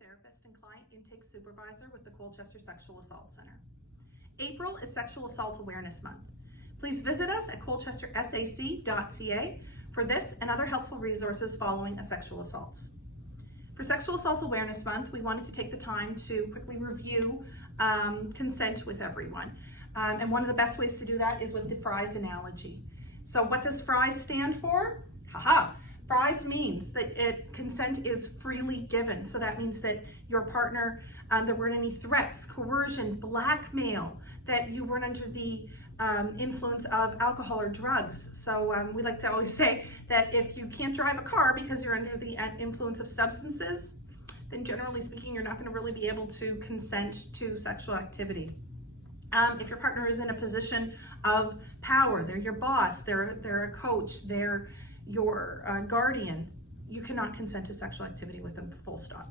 therapist and client intake supervisor with the Colchester Sexual Assault Center. April is Sexual Assault Awareness Month. Please visit us at colchestersac.ca for this and other helpful resources following a sexual assault. For Sexual Assault Awareness Month, we wanted to take the time to quickly review consent with everyone. And one of the best ways to do that is with the fries analogy. So what does fries stand for? Haha! Fries means that consent is freely given. So that means that your partner, there weren't any threats, coercion, blackmail, that you weren't under the influence of alcohol or drugs. So we like to always say that if you can't drive a car because you're under the influence of substances, then generally speaking, you're not going to really be able to consent to sexual activity. If your partner is in a position of power, they're your boss, they're a coach, they're your guardian, you cannot consent to sexual activity with them, full stop.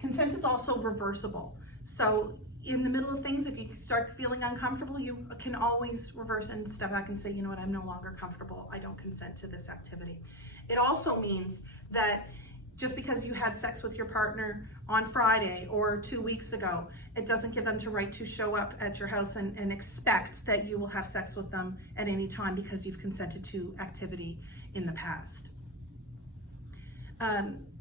Consent is also reversible. So in the middle of things, if you start feeling uncomfortable, you can always reverse and step back and say, you know what, I'm no longer comfortable. I don't consent to this activity. It also means that just because you had sex with your partner on Friday or 2 weeks ago, it doesn't give them the right to show up at your house and expect that you will have sex with them at any time because you've consented to activity in the past.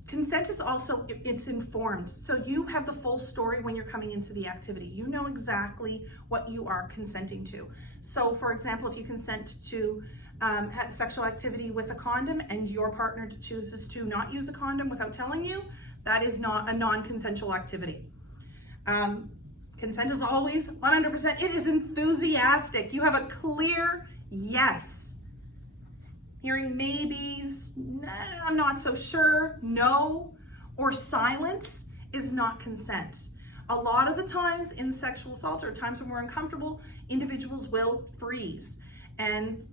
Consent is also, it's informed. So you have the full story when you're coming into the activity. You know exactly what you are consenting to. So for example, if you consent to have sexual activity with a condom and your partner chooses to not use a condom without telling you, that is not a non-consensual activity. Consent is always 100%, it is enthusiastic. You have a clear yes. Hearing maybes, nah, I'm not so sure, no, or silence is not consent. A lot of the times in sexual assault or times when we're uncomfortable, individuals will freeze. And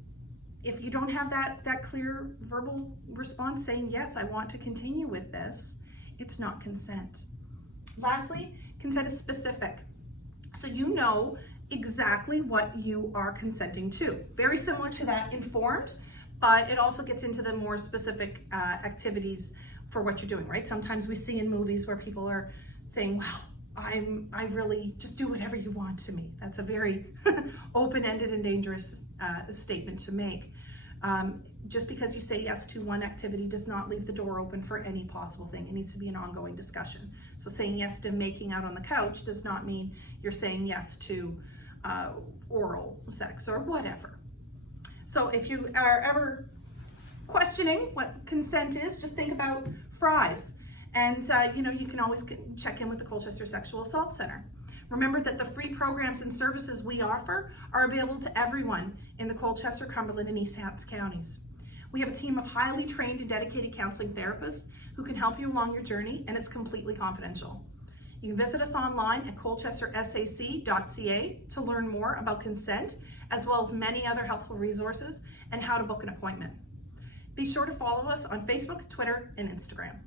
if you don't have that clear verbal response saying, yes, I want to continue with this, it's not consent. Lastly, consent is specific. So you know exactly what you are consenting to. Very similar to that informed, but it also gets into the more specific activities for what you're doing, right? Sometimes we see in movies where people are saying, well, I really just do whatever you want to me. That's a very open-ended and dangerous statement to make. Just because you say yes to one activity does not leave the door open for any possible thing. It needs to be an ongoing discussion. So saying yes to making out on the couch does not mean you're saying yes to oral sex or whatever. So if you are ever questioning what consent is, just think about fries. And you can always check in with the Colchester Sexual Assault Center. Remember that the free programs and services we offer are available to everyone in the Colchester, Cumberland, and East Hants counties. We have a team of highly trained and dedicated counseling therapists who can help you along your journey, and it's completely confidential. You can visit us online at colchestersac.ca to learn more about consent, as well as many other helpful resources and how to book an appointment. Be sure to follow us on Facebook, Twitter, and Instagram.